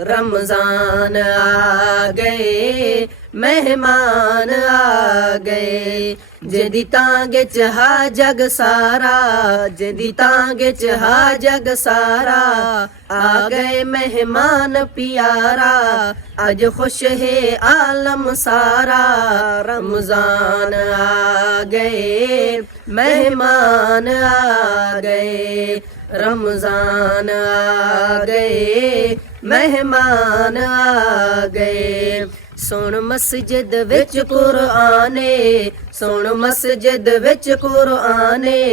रमजान आ गए, मेहमान आ गए। जिंदी तांगे च हा जग सारा, जिंदी तांगे च हा जग सारा। आ गए मेहमान प्यारा, अज खुश है आलम सारा। रमजान आ गए, मेहमान आ गए। रमजान आ गए, मेहमान आ गए। सुन मस्जिद विच कुरआने, सुन मस्जिद विच कुरआने।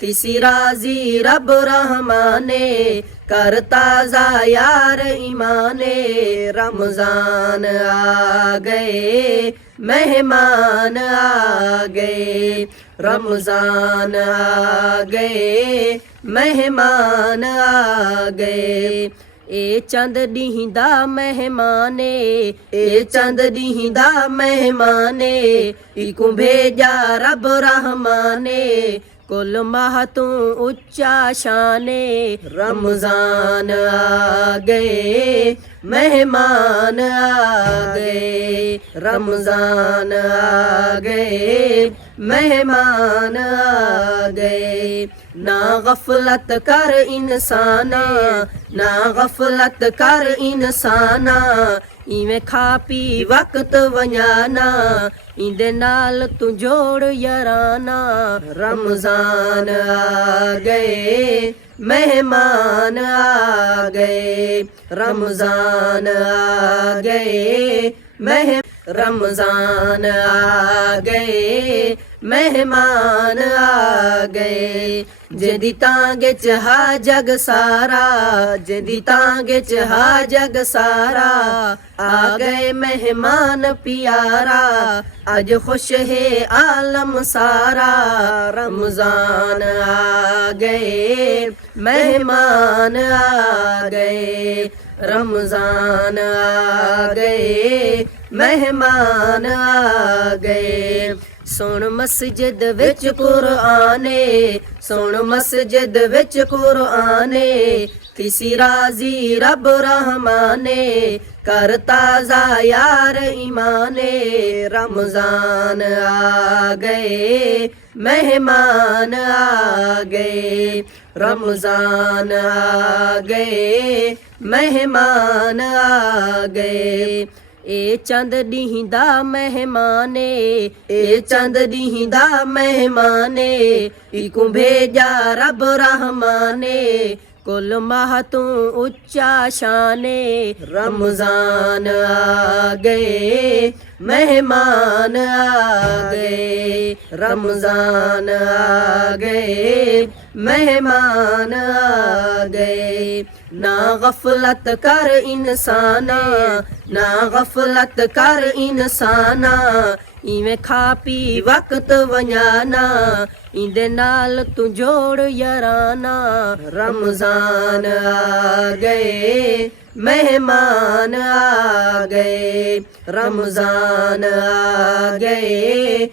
किसी राजी रब रहमाने, कर ताजा यार ईमाने। रमजान आ गए, मेहमान आ गए। रमजान आ गए, मेहमान आ गए। ए चंद ॾींदा मेहमाने, ए चंद ॾींदा मेहमाने। इकू भेजा रब रहमाने, कुल माह तू उच्चा शाने। रमजान आ गए, मेहमान आ गए। रमजान आ गए, मेहमान आ गए। ना गफलत कर इंसाना, ना गफलत कर इंसाना। इवें खा पी वक्त वंजाना, इंदे नाल तू जोड़ याराना। रमजान आ गए, मेहमान आ गए। रमजान आ गए, रमजान आ गए, मेहमान आ गए। जिंदी तांगे च हा जग सारा, जिंदी तांगे च हा जग सारा। आ गए मेहमान प्यारा, अज खुश है आलम सारा। रमजान आ गए, मेहमान आ गए। रमजान आ गए, मेहमान आ गए। सुन मस्जिद विच कुरआने, सुन मस्जिद विच कुरआने। किसी राजी रब रहमाने, कर ताजा यार ईमाने। रमजान आ गए, मेहमान आ गए। रमजान आ गए, मेहमान आ गए। ए चंद ॾींदा मेहमाने, ए चंद ॾींदा मेहमाने। इकू भेजा रब रहमाने, कुल माह तू उच्चा शाने। रमजान आ गए, मेहमान आ गए। रमजान आ गए, मेहमान आ गए। ना गफलत कर इंसाना, ना गफलत कर इंसाना। इवें खा पी वक्त वंजाना, इंदे नाल तू जोड़ याराना। रमजान आ गए, मेहमान आ गए। रमजान आ गए,